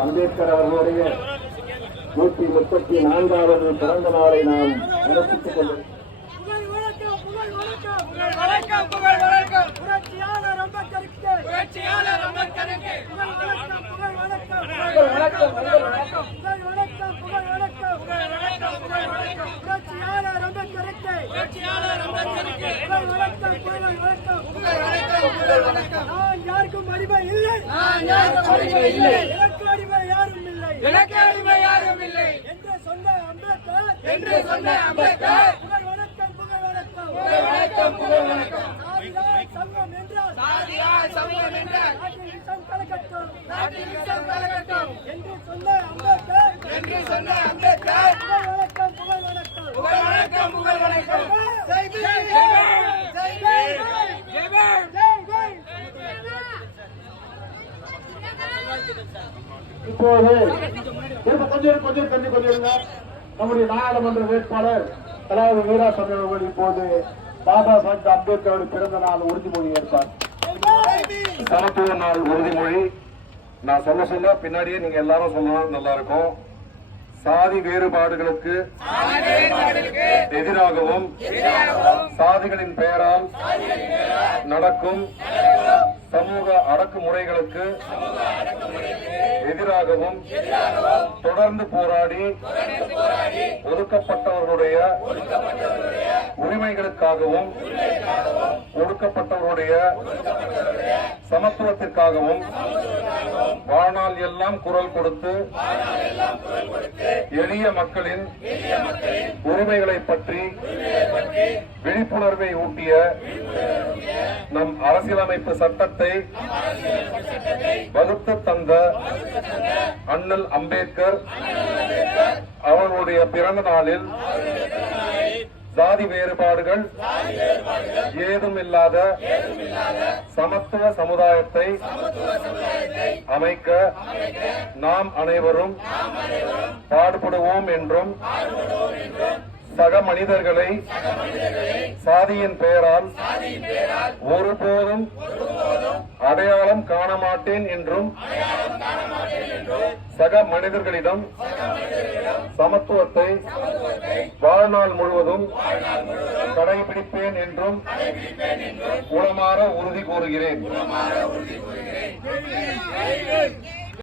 அம்பேத்கர் அவர்களுடைய நூற்றி முப்பத்தி நான்காவது பிறந்த நாளை நாம் நடப்பித்துக் கொண்டிருக்கிறோம் புரட்சியாளர் அம்பேத்கருக்கு புரட்சியாளர் அம்பேத்கருக்கு புகழ் வணக்கம் புகழ் வணக்கம். புகழ் வணக்கம் புகழ் வணக்கம். நான் யாருக்கும் அடிமை இல்லை. நான் யாருக்கும் அடிமை இல்லை. எனக்கு அடிமை யாரும் இல்லை. எனக்கு அடிமை யாரும் இல்லை. என்று சொன்ன அம்பேத்கர். என்று சொன்ன அம்பேத்கர். புகழ் வணக்கம் புகழ் வணக்கம். புகழ் வணக்கம் புகழ் வணக்கம். சாதியாய் சங்கம் என்றால். சாதியாய் சங்கம் என்றால். நாட்டில் விஷம் கலக்கட்டும். நாட்டில் விஷம் கலக்கட்டும். என்று சொன்ன அம்பேத்கர். என்று சொன்ன அம்பேத்கர் புகழ் வணக்கம் புகழ் வணக்கம் புகழ் வணக்கம் புகழ் வணக்கம் ஜெய் பீம் ஜெய் பீம் ஜெய் பீம் ஜெய் பீம் இப்போது திரும்ப கொஞ்சம் கொஞ்சம் தண்ணி கொஞ்சம் நம்முடைய நாடாளுமன்ற வேட்பாளர் தலைவர் வீராசாமி அவர்கள் இப்போது பாபா சாஹிப் அம்பேத்கர் பிறந்த நாள் உறுதிமொழி ஏற்பார் சமத்துவ நாள் உறுதிமொழி. நான் சொல்ல சொல்ல பின்னாடியே நீங்க எல்லாரும் சொல்லணும் நல்லா இருக்கும் சாதி வேறுபாடுகளுக்கு எதிராகவும் சாதிகளின் பெயரால் நடக்கும் சமூக அடக்குமுறைகளுக்கு எதிராகவும் தொடர்ந்து போராடி ஒதுக்கப்பட்டவர்களுடைய உரிமைகளுக்காகவும் ஒடுக்கப்பட்டவருடைய சமத்துவத்திற்காகவும் வாழ்நாள் எல்லாம் குரல் கொடுத்து எளிய மக்களின் உரிமைகளை பற்றி விழிப்புணர்வை ஊட்டிய நம் அரசியலமைப்பு சட்டத்தை வகுத்து தந்த அண்ணல் அம்பேத்கர் அவர்களுடைய பிறந்த நாளில் சாதி வேறுபாடுகள் ஏதும் இல்லாத சமத்துவ சமுதாயத்தை அமைக்க நாம் அனைவரும் பாடுபடுவோம் என்றும் சக மனிதர்களை சாதியின் பெயரால் ஒருபோதும் அடையாளம் காண மாட்டேன் என்றும் சக மனிதர்களிடம் சமத்துவத்தை வாழ்நாள் முழுவதும் கடைபிடிப்பேன் என்றும் உளமாற உறுதி கூறுகிறேன்.